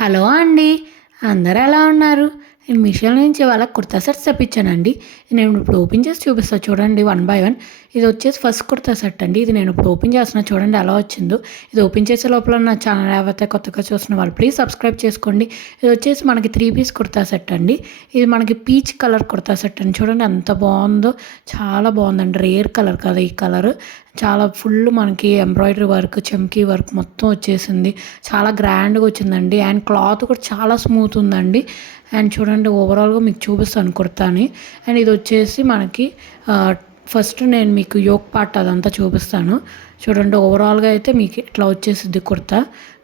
Hello అండి. అందరూ ఎలా ఉన్నారు? నేను మీషో నుంచి ఇవాళ కుర్తా సెట్స్ తెప్పించానండి. నేను ఇప్పుడు ఓపెన్ చేసి చూపిస్తా చూడండి వన్ బై వన్. ఇది వచ్చేసి ఫస్ట్ కుర్తా సెట్ అండి. ఇది నేను ఇప్పుడు ఓపెన్ చేస్తున్నా చూడండి ఎలా వచ్చిందో. ఇది ఓపెన్ చేసే లోపల నా ఛానల్ ఏవైతే కొత్తగా చూస్తున్న వాళ్ళు ప్లీజ్ సబ్స్క్రైబ్ చేసుకోండి. ఇది వచ్చేసి మనకి 3 పీస్ కుర్తా సెట్ అండి. ఇది మనకి పీచ్ కలర్ కుర్తా సెట్ అండి. చూడండి ఎంత బాగుందో, చాలా బాగుందండి. రేర్ కలర్ కదా ఈ కలర్. చాలా ఫుల్ మనకి ఎంబ్రాయిడరీ వర్క్, చమ్కీ వర్క్ మొత్తం వచ్చేసింది. చాలా గ్రాండ్గా వచ్చిందండి. అండ్ క్లాత్ కూడా చాలా స్మూత్ ఉందండి. అండ్ చూడండి ఓవరాల్గా మీకు చూపిస్తాను కుర్తాని. అండ్ ఇది వచ్చేసి మనకి ఫస్ట్ నేను మీకు యోక్ పార్ట్ అదంతా చూపిస్తాను. చూడండి ఓవరాల్గా అయితే మీకు ఇట్లా వచ్చేసింది కుర్తా.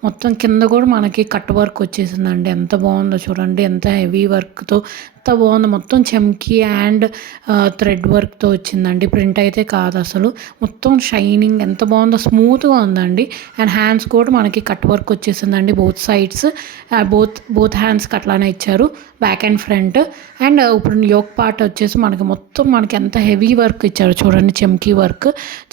మొత్తం కింద కూడా మనకి కట్ వర్క్ వచ్చేసిందండి. ఎంత బాగుందో చూడండి, ఎంత హెవీ వర్క్తో ఎంత బాగుందో. మొత్తం చమ్కీ అండ్ థ్రెడ్ వర్క్తో వచ్చిందండి. ప్రింట్ అయితే కాదు అసలు. మొత్తం షైనింగ్ ఎంత బాగుందో, స్మూత్గా ఉందండి. అండ్ హ్యాండ్స్ కూడా మనకి కట్ వర్క్ వచ్చేసిందండి. బోత్ సైడ్స్ బోత్ హ్యాండ్స్కి అట్లానే ఇచ్చారు, బ్యాక్ అండ్ ఫ్రంట్. అండ్ ఇప్పుడు యోక్ పార్ట్ వచ్చేసి మొత్తం మనకి ఎంత హెవీ వర్క్ ఇచ్చారు చూడండి, చమ్కీ వర్క్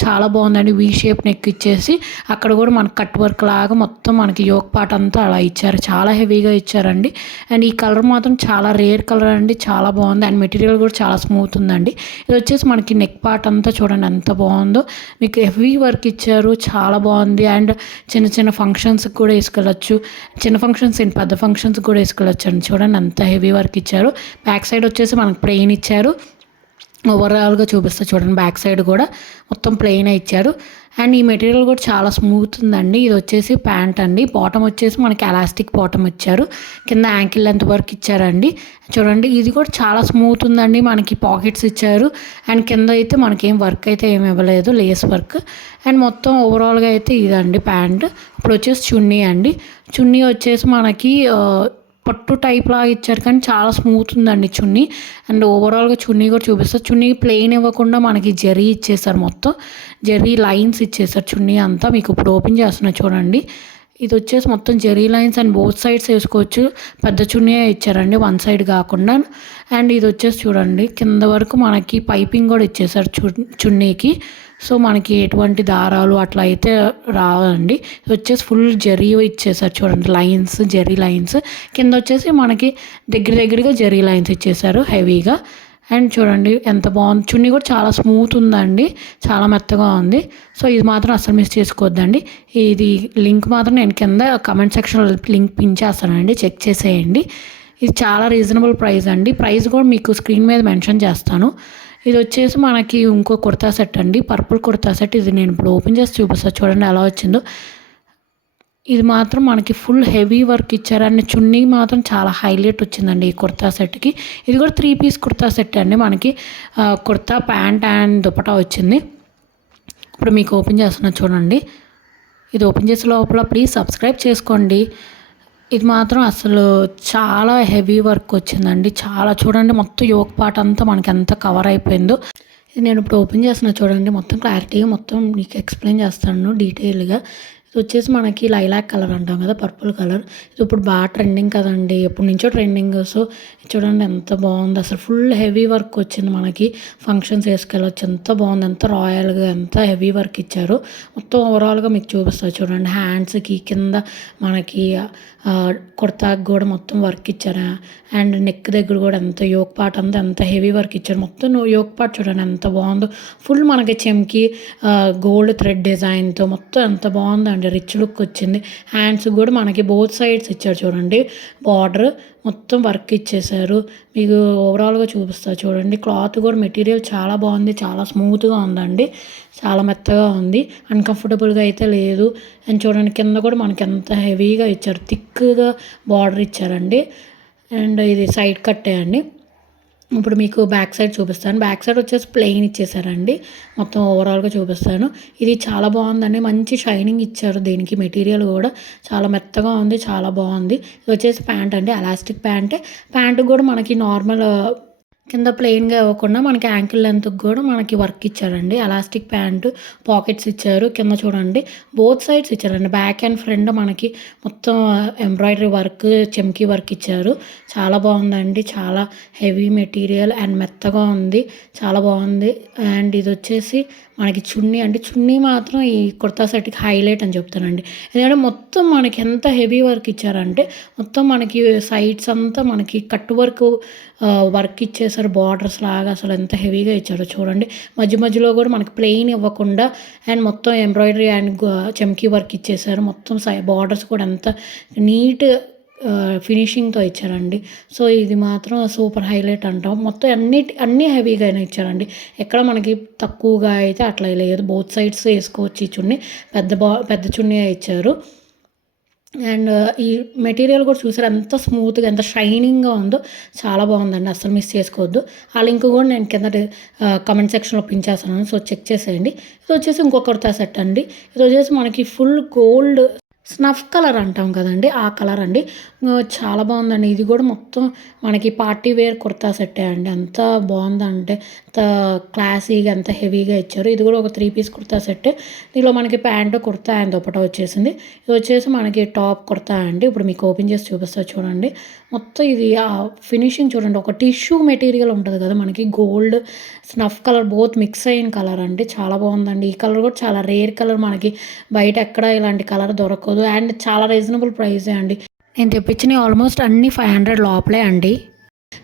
చాలా బాగుందండి. వీ షేప్ నెక్ ఇచ్చేసి అక్కడ కూడా మనకి కట్ వర్క్ లాగా మొత్తం మనకి యోక్ పార్ట్ అంతా అలా ఇచ్చారు. చాలా హెవీగా ఇచ్చారండి. అండ్ ఈ కలర్ మాత్రం చాలా రేర్ కలర్ అండి. చాలా బాగుంది. అండ్ మెటీరియల్ కూడా చాలా స్మూత్ ఉందండి. ఇది వచ్చేసి మనకి నెక్ పార్ట్ అంతా చూడండి ఎంత బాగుందో. మీకు హెవీ వర్క్ ఇచ్చారు, చాలా బాగుంది. అండ్ చిన్న చిన్న ఫంక్షన్స్కి కూడా వేసుకెళ్ళచ్చు. చిన్న ఫంక్షన్స్ ఏంటి, పెద్ద ఫంక్షన్స్కి కూడా వేసుకెళ్ళచ్చు అండి. చూడండి అంత హెవీ వర్క్ ఇచ్చారు. బ్యాక్ సైడ్ వచ్చేసి మనకి ప్లెయిన్ ఇచ్చారు. ఓవరాల్గా చూపిస్తా చూడండి, బ్యాక్ సైడ్ కూడా మొత్తం ప్లెయిన్ ఇచ్చారు. అండ్ ఈ మెటీరియల్ కూడా చాలా స్మూత్ ఉందండి. ఇది వచ్చేసి ప్యాంట్ అండి. బాటమ్ వచ్చేసి మనకి ఎలాస్టిక్ బాటమ్ ఇచ్చారు. కింద యాంకిల్ లెంత్ వరకు ఇచ్చారండి. చూడండి ఇది కూడా చాలా స్మూత్ ఉందండి. మనకి పాకెట్స్ ఇచ్చారు. అండ్ కింద అయితే మనకేం వర్క్ అయితే ఏమి ఇవ్వలేదు, లేస్ వర్క్. అండ్ మొత్తం ఓవరాల్గా అయితే ఇదండి ప్యాంట్. ఇప్పుడు వచ్చేసి చున్నీ అండి. చున్నీ వచ్చేసి మనకి పట్టు టైప్ లాగా ఇచ్చారు కానీ చాలా స్మూత్ ఉందండి చున్నీ. అండ్ ఓవరాల్గా చున్నీ కూడా చూపిస్తారు. చున్నీ ప్లెయిన్ ఇవ్వకుండా మనకి జరీ ఇచ్చేసారు, మొత్తం జరీ లైన్స్ ఇచ్చేసారు చున్నీ అంతా. మీకు ఇప్పుడు ఓపెన్ చేస్తున్నా చూడండి. ఇది వచ్చేసి మొత్తం జెరీ లైన్స్ అండ్ బోత్ సైడ్స్ వేసుకోవచ్చు. పెద్ద చున్నీ ఇచ్చారండి, వన్ సైడ్ కాకుండా. అండ్ ఇది వచ్చేసి చూడండి కింద వరకు మనకి పైపింగ్ కూడా ఇచ్చేసారు చున్నీకి. సో మనకి ఎటువంటి దారాలు అట్లా అయితే రావండి. ఇది వచ్చేసి ఫుల్ జరీ ఇచ్చేసారు చూడండి, లైన్స్, జెరీ లైన్స్. కింద వచ్చేసి మనకి దగ్గరగా జెరీ లైన్స్ ఇచ్చేసారు హెవీగా. అండ్ చూడండి ఎంత బాగుంది. చున్నీ కూడా చాలా స్మూత్ ఉందండి, చాలా మెత్తగా ఉంది. సో ఇది మాత్రం అస్సలు మిస్ చేసుకోవద్దండి. ఇది లింక్ మాత్రం నేను కింద కమెంట్ సెక్షన్లో లింక్ పిన్ చేస్తానండి, చెక్ చేసేయండి. ఇది చాలా రీజనబుల్ ప్రైస్ అండి. ప్రైస్ కూడా మీకు స్క్రీన్ మీద మెన్షన్ చేస్తాను. ఇది వచ్చేసి మనకి ఇంకో కుర్తా సెట్ అండి, పర్పుల్ కుర్తా సెట్. ఇది నేను ఇప్పుడు ఓపెన్ చేసి చూపిస్తాను చూడండి ఎలా వచ్చిందో. ఇది మాత్రం మనకి ఫుల్ హెవీ వర్క్ ఇచ్చారండి. చున్నీ మాత్రం చాలా హైలైట్ వచ్చిందండి ఈ కుర్తా సెట్కి. ఇది కూడా 3 పీస్ కుర్తా సెట్ అండి. మనకి కుర్తా, ప్యాంట్ అండ్ దుపటా వచ్చింది. ఇప్పుడు మీకు ఓపెన్ చేస్తున్నా చూడండి. ఇది ఓపెన్ చేసే లోపల ప్లీజ్ సబ్స్క్రైబ్ చేసుకోండి. ఇది మాత్రం అసలు చాలా హెవీ వర్క్ వచ్చిందండి. చాలా చూడండి, మొత్తం యోక్ పార్ట్ అంతా మనకి ఎంత కవర్ అయిపోయిందో. ఇది నేను ఇప్పుడు ఓపెన్ చేస్తున్నా చూడండి. మొత్తం క్లారిటీగా మొత్తం మీకు ఎక్స్ప్లెయిన్ చేస్తాను డీటెయిల్గా. ఇది వచ్చేసి మనకి లైలాక్ కలర్ అంటాం కదా, పర్పుల్ కలర్. ఇది ఇప్పుడు బాగా ట్రెండింగ్ కదండి, ఎప్పటి నుంచో ట్రెండింగ్. సో చూడండి ఎంత బాగుంది అసలు. ఫుల్ హెవీ వర్క్ వచ్చింది మనకి. ఫంక్షన్స్ వేసుకెళ్ళచ్చు. ఎంత బాగుంది, ఎంత రాయల్గా, ఎంత హెవీ వర్క్ ఇచ్చారు. మొత్తం ఓవరాల్గా మీకు చూపిస్తారు చూడండి. హ్యాండ్స్కి కింద మనకి కుర్తాకి కూడా మొత్తం వర్క్ ఇచ్చారు. అండ్ నెక్ దగ్గర కూడా ఎంత యోక్ పార్ట్ అంతా ఎంత హెవీ వర్క్ ఇచ్చారు. మొత్తం యోక్ పార్ట్ చూడండి ఎంత బాగుందో. ఫుల్ మనకి చెమ్కి గోల్డ్ థ్రెడ్ డిజైన్తో మొత్తం ఎంత బాగుందండి, రిచ్ లుక్ వచ్చింది. హ్యాండ్స్ కూడా మనకి బోత్ సైడ్స్ ఇచ్చారు చూడండి, బార్డర్ మొత్తం వర్క్ ఇచ్చేసారు. మీకు ఓవరాల్గా చూపిస్తారు చూడండి. క్లాత్ కూడా మెటీరియల్ చాలా బాగుంది, చాలా స్మూత్గా ఉందండి, చాలా మెత్తగా ఉంది, అన్కంఫర్టబుల్గా అయితే లేదు. అండ్ చూడండి కింద కూడా మనకి ఎంత హెవీగా ఇచ్చారు, థిక్గా బార్డర్ ఇచ్చారండి. అండ్ ఇది సైడ్ కట్టే అండి. ఇప్పుడు మీకు బ్యాక్ సైడ్ చూపిస్తాను. బ్యాక్ సైడ్ వచ్చేసి ప్లెయిన్ ఇచ్చేసారండి. మొత్తం ఓవరాల్గా చూపిస్తాను. ఇది చాలా బాగుందండి, మంచి షైనింగ్ ఇచ్చారు దీనికి. మెటీరియల్ కూడా చాలా మెత్తగా ఉంది, చాలా బాగుంది. ఇది వచ్చేసి ప్యాంట్ అండి, ఎలాస్టిక్ ప్యాంటే. ప్యాంటు కూడా మనకి నార్మల్ కింద ప్లెయిన్‌గా ఇవ్వకుండా మనకి యాంకిల్ లెంత్‌కి కూడా మనకి వర్క్ ఇచ్చారండి. ఎలాస్టిక్ ప్యాంటు, పాకెట్స్ ఇచ్చారు. కింద చూడండి బోత్ సైడ్స్ ఇచ్చారండి. బ్యాక్ అండ్ ఫ్రంట్ మనకి మొత్తం ఎంబ్రాయిడరీ వర్క్, చెమ్కీ వర్క్ ఇచ్చారు. చాలా బాగుందండి. చాలా హెవీ మెటీరియల్ అండ్ మెత్తగా ఉంది. చాలా బాగుంది. అండ్ ఇదొచ్చేసి మనకి చున్నీ అండి. చున్నీ మాత్రం ఈ కుర్తా సెట్‌కి హైలైట్ అని చెప్తానండి. ఎందుకంటే మొత్తం మనకి ఎంత హెవీ వర్క్ ఇచ్చారంటే మొత్తం మనకి సైడ్స్ అంతా మనకి కట్ వర్క్ వర్క్ ఇచ్చేసారు. బార్డర్స్ లాగా అసలు ఎంత హెవీగా ఇచ్చారో చూడండి. మధ్య మధ్యలో కూడా మనకి ప్లెయిన్ ఇవ్వకుండా అండ్ మొత్తం ఎంబ్రాయిడరీ అండ్ చెమ్కీ వర్క్ ఇచ్చేసారు. మొత్తం బార్డర్స్ కూడా ఎంత నీట్ ఫినిషింగ్తో ఇచ్చారండి. సో ఇది మాత్రం సూపర్ హైలైట్ అంటాం. మొత్తం అన్నీ హెవీగానే ఇచ్చారండి. ఎక్కడ మనకి తక్కువగా అయితే అట్లా లేదు. బోత్ సైడ్స్ వేసుకోవచ్చు. ఈ చున్నీ పెద్ద చున్నీ ఇచ్చారు. అండ్ ఈ మెటీరియల్ కూడా చూసారు ఎంత స్మూత్గా ఎంత షైనింగ్గా ఉందో. చాలా బాగుందండి. అస్సలు మిస్ చేసుకోవద్దు. ఆ లింక్ కూడా నేను కింద కమెంట్ సెక్షన్లో పిన్ చేస్తాను. సో చెక్ చేసేయండి. ఇది వచ్చేసి ఇంకొక కుర్తా సెట్ అండి. ఇది వచ్చేసి మనకి ఫుల్ గోల్డ్ స్నఫ్ కలర్ అంటాం కదండీ! ఆ కలర్ అండి. చాలా బాగుందండి. ఇది కూడా మొత్తం మనకి పార్టీ వేర్ కుర్తా సెట్టే అండి. ఎంత బాగుందంటే అంత క్లాసీగా ఎంత హెవీగా ఇచ్చారు. ఇది కూడా ఒక 3 పీస్ కుర్తా సెట్టే. దీనిలో మనకి ప్యాంటు, కుర్తా అండ్ దుపట్టా వచ్చేసింది. ఇది వచ్చేసి మనకి టాప్ కుర్తా అండి. ఇప్పుడు మీకు ఓపెన్ చేసి చూపిస్తా చూడండి. మొత్తం ఇది ఫినిషింగ్ చూడండి. ఒక టిష్యూ మెటీరియల్ ఉంటుంది కదా మనకి gold, snuff colour both mix అయిన కలర్ అండి. చాలా బాగుందండి. ఈ కలర్ కూడా చాలా రేర్ కలర్. మనకి బయట ఎక్కడ ఇలాంటి కలర్ దొరకదు. అండ్ చాలా రీజనబుల్ ప్రైసే అండి. నేను తెప్పించినవి ఆల్మోస్ట్ అన్నీ 500 లోపలే అండి.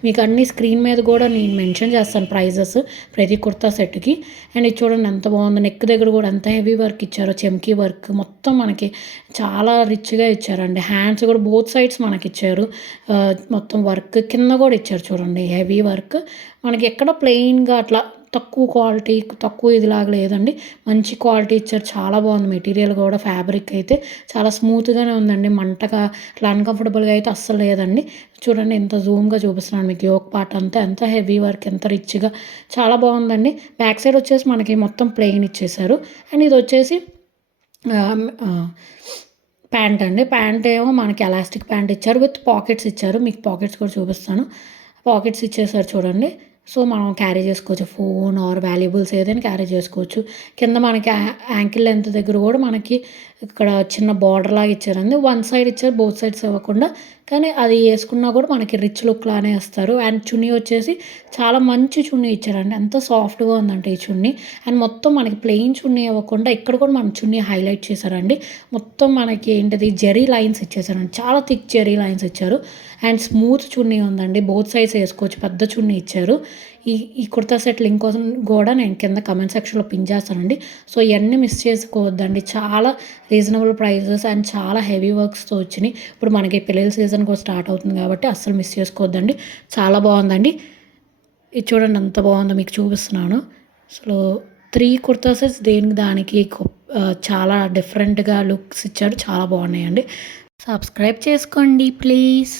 మీకు అన్ని స్క్రీన్ మీద కూడా నేను మెన్షన్ చేస్తాను ప్రైజెస్ ప్రతి కుర్తా సెట్‌కి. అండ్ ఇది చూడండి ఎంత బాగుందో. నెక్ దగ్గర కూడా ఎంత హెవీ వర్క్ ఇచ్చారో. చెమ్కీ వర్క్ మొత్తం మనకి చాలా రిచ్‌గా ఇచ్చారండి. హ్యాండ్స్ కూడా బోత్ సైడ్స్ మనకిచ్చారు. మొత్తం వర్క్ కింద కూడా ఇచ్చారు చూడండి హెవీ వర్క్. మనకి ఎక్కడ ప్లెయిన్‌గా అట్లా తక్కువ క్వాలిటీ, తక్కువ ఇదిలాగా లేదండి. మంచి క్వాలిటీ ఇచ్చారు. చాలా బాగుంది మెటీరియల్ కూడా. ఫ్యాబ్రిక్ అయితే చాలా స్మూత్‌గానే ఉందండి. మంటగా అట్లా అన్‌కంఫర్టబుల్‌గా అయితే అస్సలు లేదండి. చూడండి ఎంత జూమ్‌గా చూపిస్తున్నాను మీకు. యోక్ పార్ట్ అంతా ఎంత హెవీ వర్క్, ఎంత రిచ్‌గా చాలా బాగుందండి. బ్యాక్ సైడ్ వచ్చేసి మనకి మొత్తం ప్లెయిన్ ఇచ్చేసారు. అండ్ ఇది వచ్చేసి ప్యాంట్ అండి. ప్యాంట్ ఏమో మనకి ఎలాస్టిక్ ప్యాంట్ ఇచ్చారు. విత్ పాకెట్స్ ఇచ్చారు. మీకు పాకెట్స్ కూడా చూపిస్తాను. పాకెట్స్ ఇచ్చేసారు చూడండి. సో మనం క్యారీ చేసుకోవచ్చు. ఫోన్ ఆర్ వాల్యుబుల్స్ ఏదైనా క్యారీ చేసుకోవచ్చు. కింద మనకి యాంకిల్ లెంత్ దగ్గర కూడా మనకి ఇక్కడ చిన్న బార్డర్ లాగా ఇచ్చారండి. వన్ సైడ్ ఇచ్చారు. బోత్ సైడ్స్ ఇవ్వకుండా. కానీ అది వేసుకున్నా కూడా మనకి రిచ్ లుక్ లానే ఇస్తారు. అండ్ చున్నీ వచ్చేసి చాలా మంచి చున్నీ ఇచ్చారండి. ఎంత సాఫ్ట్‌గా ఉందంటే ఈ చున్నీ. అండ్ మొత్తం మనకి ప్లెయిన్ చున్నీ ఇవ్వకుండా ఇక్కడ కూడా మన చున్నీ హైలైట్ చేశారండి. మొత్తం మనకి ఏంటిది జెరీ లైన్స్ ఇచ్చేసారండి. చాలా థిక్ జెరీ లైన్స్ ఇచ్చారు. అండ్ స్మూత్ చున్నీ ఉందండి. బోత్ సైడ్స్ వేసుకోవచ్చు. పెద్ద చున్నీ ఇచ్చారు. ఈ కుర్తా సెట్ లింక్ కోసం కూడా నేను కింద కమెంట్ సెక్షన్లో పిన్ చేస్తానండి. సో ఇవన్నీ మిస్ చేసుకోవద్దండి. చాలా రీజనబుల్ ప్రైజెస్ అండ్ చాలా హెవీ వర్క్స్తో వచ్చినాయి. ఇప్పుడు మనకి పెళ్ళిళ్ళ సీజన్ కూడా స్టార్ట్ అవుతుంది కాబట్టి అస్సలు మిస్ చేసుకోవద్దండి. చాలా బాగుందండి. ఇది చూడండి ఎంత బాగుందో మీకు చూపిస్తున్నాను. అసలు 3 కుర్తా సెట్స్ దేనికి దానికి చాలా డిఫరెంట్గా లుక్స్ ఇచ్చారు. చాలా బాగున్నాయండి. సబ్స్క్రైబ్ చేసుకోండి ప్లీజ్.